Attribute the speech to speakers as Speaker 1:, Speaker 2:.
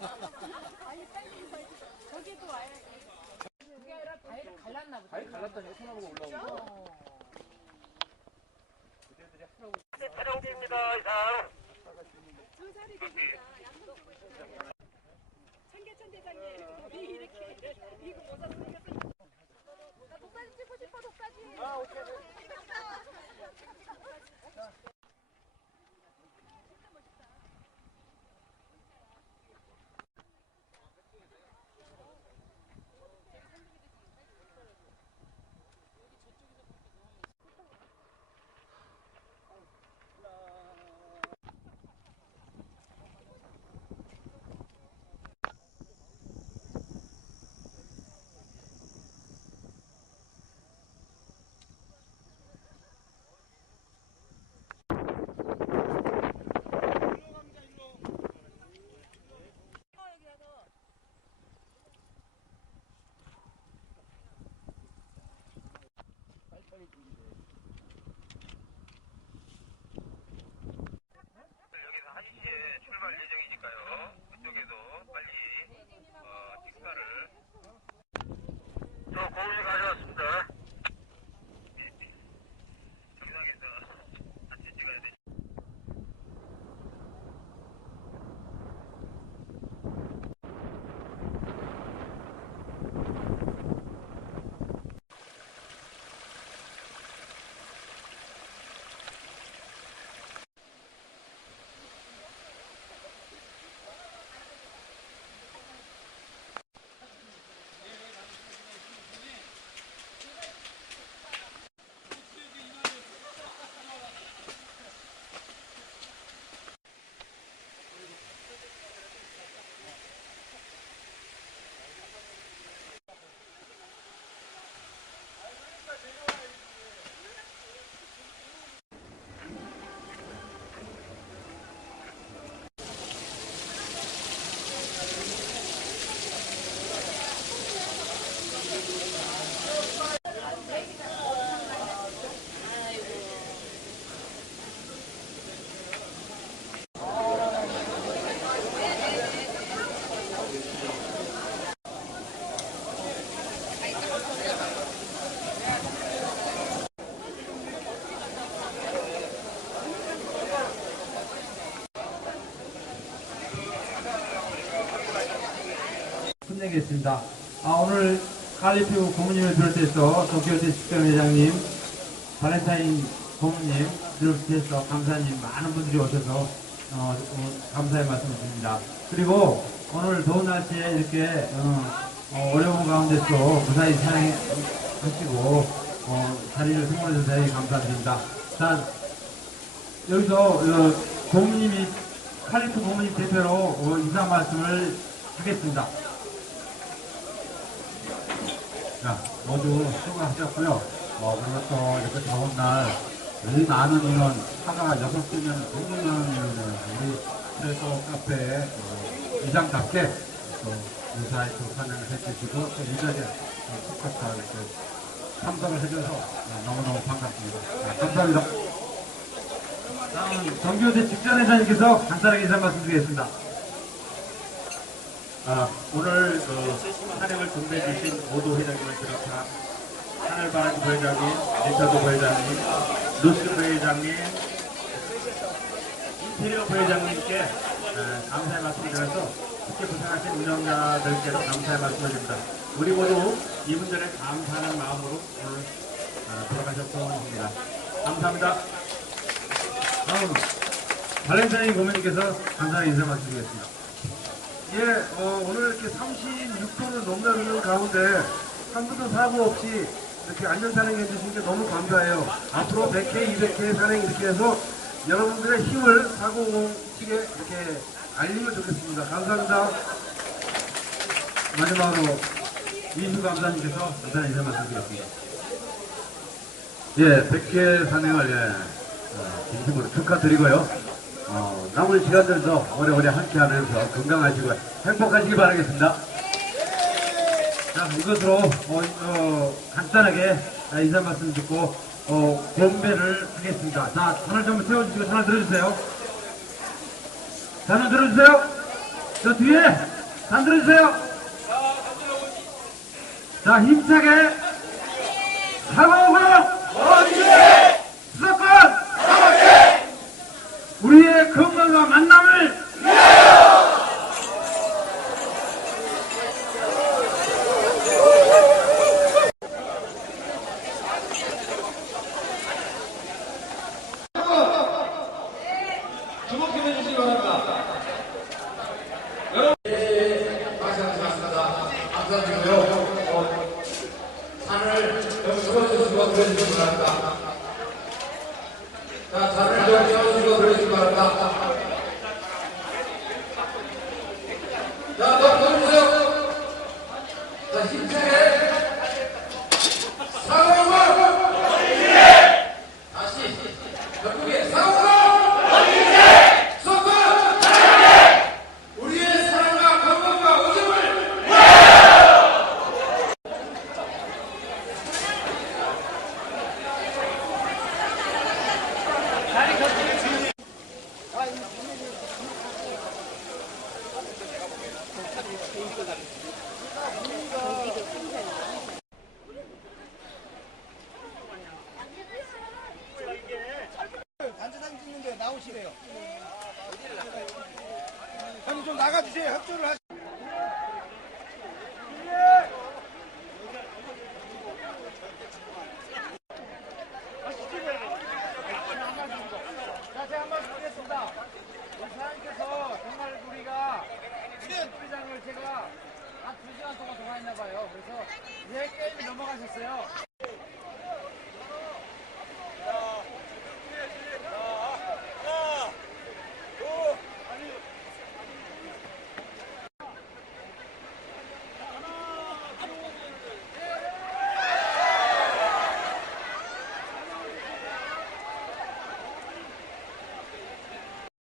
Speaker 1: 아니 빨리
Speaker 2: 가야 저기도 와야 돼. 그게 아니라
Speaker 3: 바위를 갈랐나 보다. 바위 갈랐더니 소나무가 올라온 거. 그대들이 하라고. 바로 옵니다 이상. 두 살이 되니까.
Speaker 4: 끝내겠습니다. 아, 오늘 칼리피우 고모님을 비롯해서 도쿄대 직장회장님, 발렌타인 고모님, 비롯해서 감사님 많은 분들이 오셔서 어, 어, 감사의 말씀을 드립니다. 그리고 오늘 더운 날씨에 이렇게 어, 려운 가운데서 무사히 사행하시고 어, 자리를 승원해 주셔서 감사드립니다. 자, 여기서 어, 고모님이 칼리프 고모님 대표로 어, 인사 말씀을 하겠습니다. 자, 모두 수고하셨고요. 어, 그리고 또 이렇게 더운 날, 이 많은 인원, 차가 여섯 개면 굉장히 많은 인원이에요. 우리 그래서 카페에 어, 이장답게 또 유사히 또 환영을 해주시고, 또 어, 축하차 이렇게 참석을 해줘서 어, 너무너무 반갑습니다. 자, 감사합니다. 다음은 정교대 직전 회장님께서 간단하게 인사 말씀드리겠습니다.
Speaker 5: 아, 오늘 그 촬영을 준비해 주신 모두 회장님을 비롯한 하늘바라지 부회장님, 린타도 부회장님, 루스 부회장님, 인테리어 부회장님께 에, 감사의 말씀을 드려서 특히 고생하신 운영자들께도 감사의 말씀을 드립니다. 우리 모두 이분들의 감사하는 마음으로 오늘 어, 돌아가셨으면 합니다. 감사합니다.
Speaker 4: 다음 발렌타인 고모님께서 간단하게 인사 말씀드리겠습니다. 예, 어, 오늘 이렇게 36도를 넘나드는 가운데 한 분도 사고 없이 이렇게 안전 산행해 주신 게 너무 감사해요. 앞으로 100회, 200회 산행 이렇게 해서 여러분들의 힘을 사고공식에 이렇게 알리면 좋겠습니다. 감사합니다. 마지막으로 이수 감사님께서 간단한 인사 말씀드리겠습니다. 예, 100회 산행을 예, 어, 진심으로 축하드리고요. 어, 남은 시간들도 오래오래 함께하면서 건강하시고 행복하시기 바라겠습니다. 자 이것으로 어, 어, 간단하게 인사 말씀 듣고 어, 공배를 하겠습니다. 자 손을 좀 세워주시고 하나 들어주세요. 단어 들어주세요. 저 뒤에 단 들어주세요. 자 힘차게
Speaker 6: 사랑하고
Speaker 1: 반지사진 찍는데 나오시래요. 네. 아니 좀 나가주세요. 협조를 하시.